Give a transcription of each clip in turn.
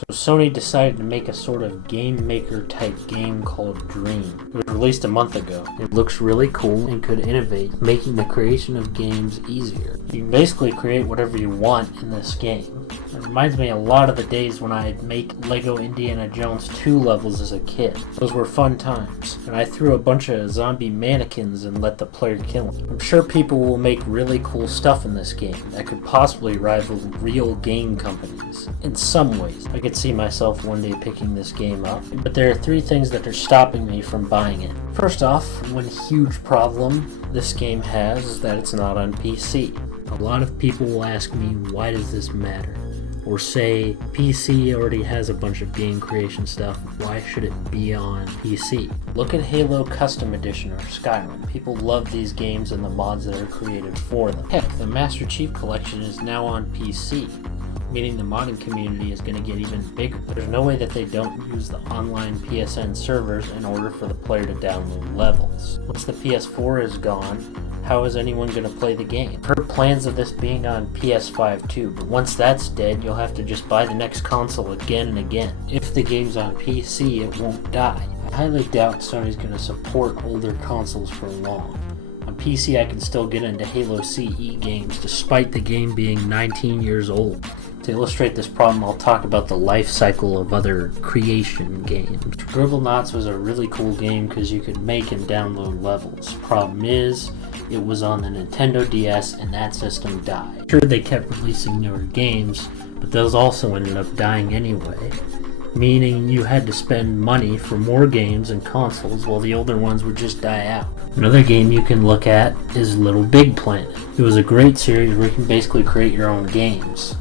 So Sony decided to make a sort of game maker type game called Dream. It was released a month ago. It looks really cool and could innovate, making the creation of games easier. You can basically create whatever you want in this game. It reminds me a lot of the days when I'd make Lego Indiana Jones 2 levels as a kid. Those were fun times, and I threw a bunch of zombie mannequins and let the player kill them. I'm sure people will make really cool stuff in this game that could possibly rival real game companies. In some ways, I could see myself one day picking this game up, but there are 3 things that are stopping me from buying it. First off, one huge problem this game has is that it's not on PC. A lot of people will ask me, why does this matter? Or say, PC already has a bunch of game creation stuff, why should it be on PC? Look at Halo Custom Edition or Skyrim. People love these games and the mods that are created for them. Heck, the Master Chief Collection is now on PC, meaning the modding community is going to get even bigger. There's no way that they don't use the online PSN servers in order for the player to download levels. Once the PS4 is gone, how is anyone going to play the game? I've heard plans of this being on PS5 too, but once that's dead, you'll have to just buy the next console again and again. If the game's on PC, it won't die. I highly doubt Sony's going to support older consoles for long. On PC, I can still get into Halo CE games despite the game being 19 years old. To illustrate this problem, I'll talk about the life cycle of other creation games. Scribblenauts was a really cool game because you could make and download levels. Problem is, it was on the Nintendo DS and that system died. Sure, they kept releasing newer games, but those also ended up dying anyway, meaning you had to spend money for more games and consoles while the older ones would just die out. Another game you can look at is Little Big Planet. It was a great series where you can basically create your own games.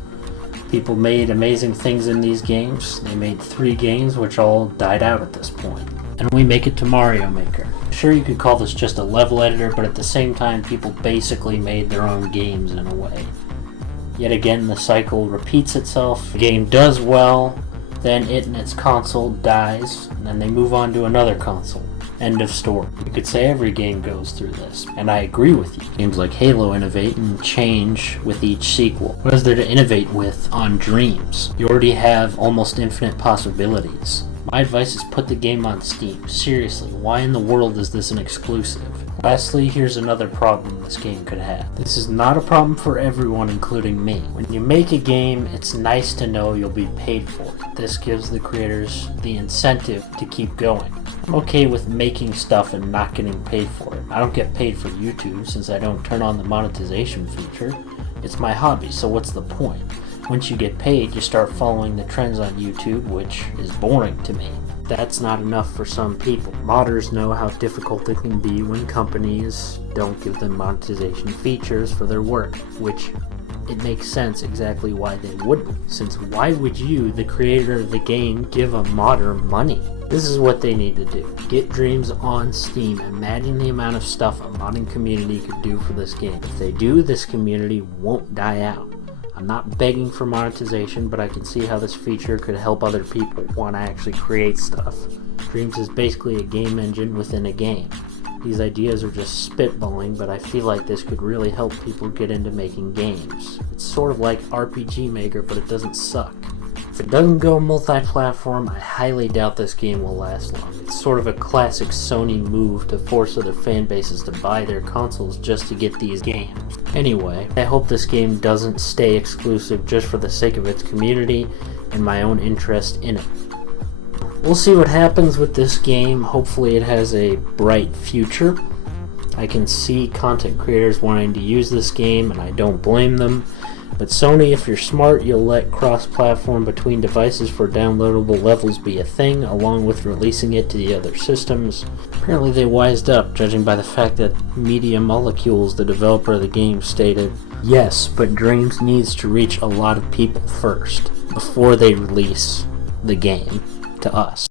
People made amazing things in these games. They made 3 games which all died out at this point. And we make it to Mario Maker. Sure, you could call this just a level editor, but at the same time people basically made their own games in a way. Yet again, the cycle repeats itself. The game does well, then it and its console dies, and then they move on to another console. End of story. You could say every game goes through this, and I agree with you. Games like Halo innovate and change with each sequel. What is there to innovate with on Dreams? You already have almost infinite possibilities. My advice is put the game on Steam. Seriously, why in the world is this an exclusive? Lastly, here's another problem this game could have. This is not a problem for everyone, including me. When you make a game, it's nice to know you'll be paid for it. This gives the creators the incentive to keep going. I'm okay with making stuff and not getting paid for it. I don't get paid for YouTube since I don't turn on the monetization feature. It's my hobby, so what's the point? Once you get paid, you start following the trends on YouTube, which is boring to me. That's not enough for some people. Modders know how difficult it can be when companies don't give them monetization features for their work, which it makes sense exactly why they wouldn't. Since why would you, the creator of the game, give a modder money? This is what they need to do. Get Dreams on Steam. Imagine the amount of stuff a modding community could do for this game. If they do, this community won't die out. I'm not begging for monetization, but I can see how this feature could help other people want to actually create stuff. Dreams is basically a game engine within a game. These ideas are just spitballing, but I feel like this could really help people get into making games. It's sort of like RPG Maker, but it doesn't suck. If it doesn't go multi-platform, I highly doubt this game will last long. It's sort of a classic Sony move to force other fan bases to buy their consoles just to get these games. Anyway, I hope this game doesn't stay exclusive just for the sake of its community and my own interest in it. We'll see what happens with this game. Hopefully it has a bright future. I can see content creators wanting to use this game, and I don't blame them. But Sony, if you're smart, you'll let cross-platform between devices for downloadable levels be a thing, along with releasing it to the other systems. Apparently they wised up, judging by the fact that Media Molecules, the developer of the game, stated, "Yes, but Dreams needs to reach a lot of people first, before they release the game to us."